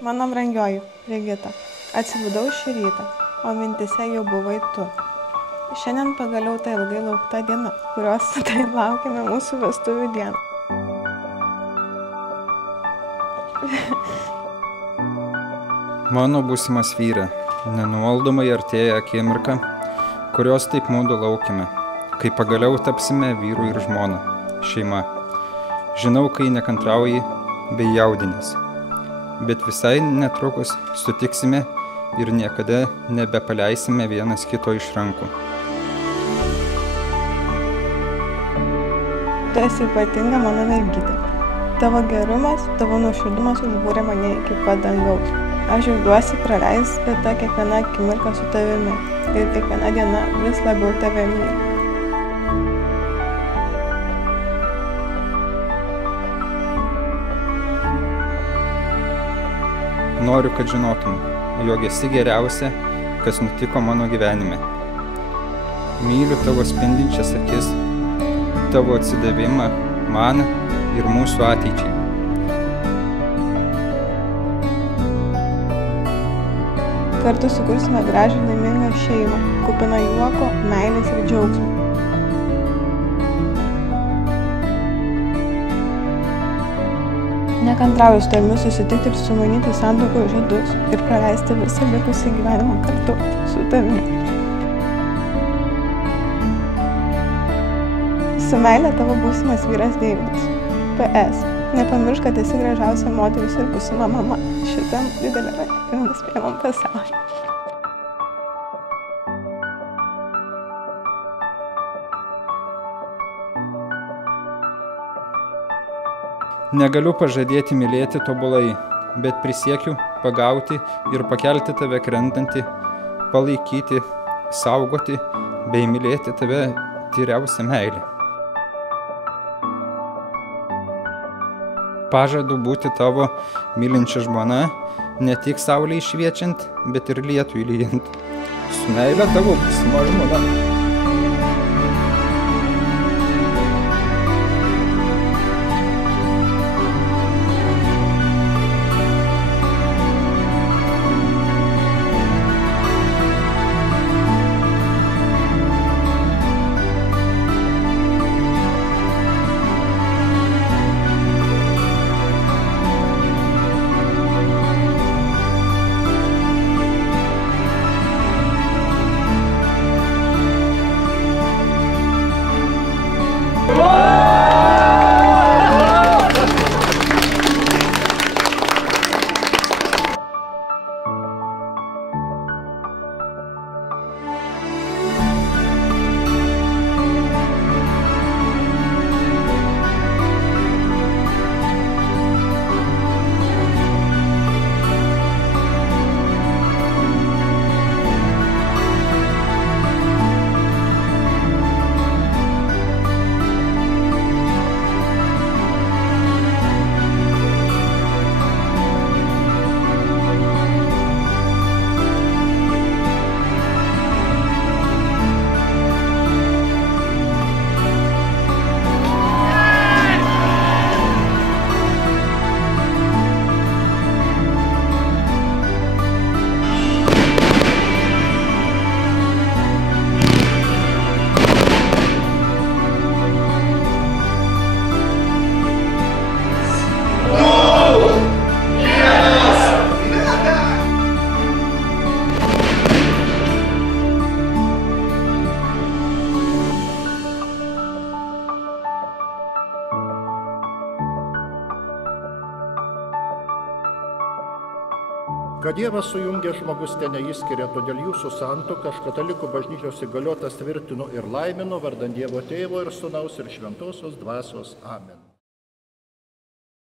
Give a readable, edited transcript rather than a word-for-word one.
Mano brangioji, Brigita, atsibudau šį rytą, o mintise jau buvai tu. Šiandien pagaliau ta ilgai laukta diena, kurios tai laukime mūsų vestuvių dieną. Mano būsimas vyre, nenuvaldomai artėja akimirka, kurios taip mūdu laukime, kai pagaliau tapsime vyru ir žmona, šeima. Žinau, kai nekantrauji bei jaudinės, bet visai netrukus sutiksime ir niekada nebepaleisime vienas kito iš rankų. Tu esi ypatinga mano mergytė. Tavo gerumas, tavo nuoširdumas užbūrė mane iki pat dangaus. Aš džiaugiuosi praleisti tą kiekvieną akimirką su tavimi ir kiekviena diena vis labiau tave myliu. Noriu, kad žinotum, jog esi geriausia, kas nutiko mano gyvenime. Myliu tavo spindinčias akis, tavo atsidavimą man ir mūsų ateičiai. Kartu sukursime gražią laimingą šeimą, kupiną juoko, meilės ir džiaugsmo. Nekantrauju su tavimi susitikti ir sumanyti santuokos žiedus ir praleisti visą likusį gyvenimą kartu su tavimi. Su meile tavo būsimas vyras Deividas. PS. Nepamiršk, kad esi gražiausia moteris ir būsima mama šitam dideliame ir nuspėjamam pasaulyje. Negaliu pažadėti mylėti tobulai, bet prisiekiu pagauti ir pakelti tave krentantį, palaikyti, saugoti bei mylėti tave tyriausia meilė. Pažadu būti tavo mylinčia žmona, ne tik saulei šviečiant, bet ir lietui lyjant. Su meile tavo būsima žmona. Kad Dievas sujungia, žmogus ten neįskiria, todėl jūsų santuoką aš katalikų bažnyčios įgaliotas tvirtinu ir laiminu vardan Dievo Tėvo ir Sūnaus ir Šventosios Dvasios. Amen.